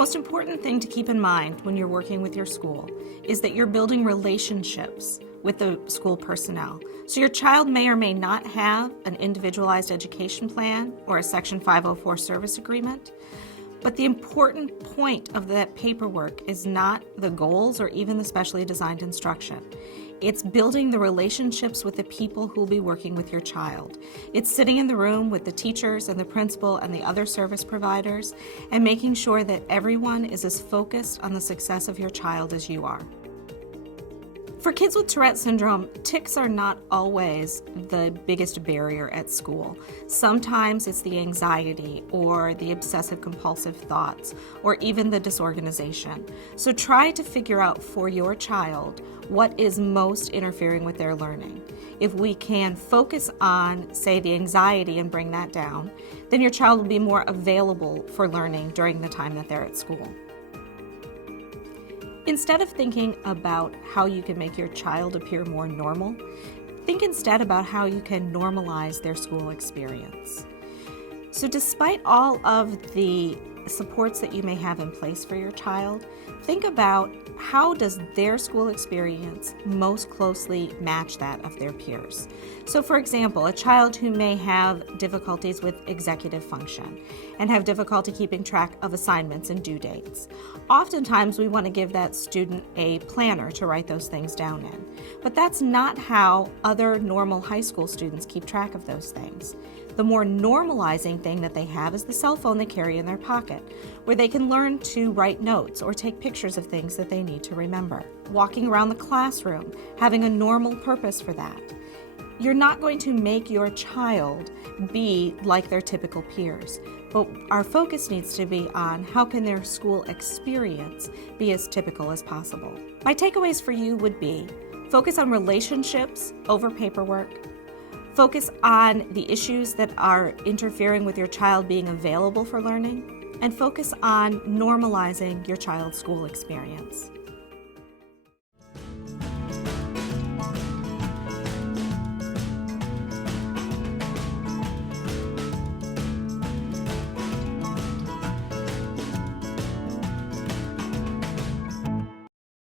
most important thing to keep in mind when you're working with your school is that you're building relationships with the school personnel. So your child may or may not have an individualized education plan or a Section 504 service agreement, but the important point of that paperwork is not the goals or even the specially designed instruction. It's building the relationships with the people who will be working with your child. It's sitting in the room with the teachers and the principal and the other service providers and making sure that everyone is as focused on the success of your child as you are. For kids with Tourette syndrome, tics are not always the biggest barrier at school. Sometimes it's the anxiety or the obsessive compulsive thoughts or even the disorganization. So try to figure out for your child what is most interfering with their learning. If we can focus on, say, the anxiety and bring that down, then your child will be more available for learning during the time that they're at school. Instead of thinking about how you can make your child appear more normal, think instead about how you can normalize their school experience. So despite all of the supports that you may have in place for your child, think about how does their school experience most closely match that of their peers. So for example, a child who may have difficulties with executive function and have difficulty keeping track of assignments and due dates. Oftentimes we want to give that student a planner to write those things down in, but that's not how other normal high school students keep track of those things. The more normalizing thing that they have is the cell phone they carry in their pocket, where they can learn to write notes or take pictures of things that they need to remember. Walking around the classroom, having a normal purpose for that. You're not going to make your child be like their typical peers, but our focus needs to be on how can their school experience be as typical as possible. My takeaways for you would be focus on relationships over paperwork. Focus on the issues that are interfering with your child being available for learning, and focus on normalizing your child's school experience.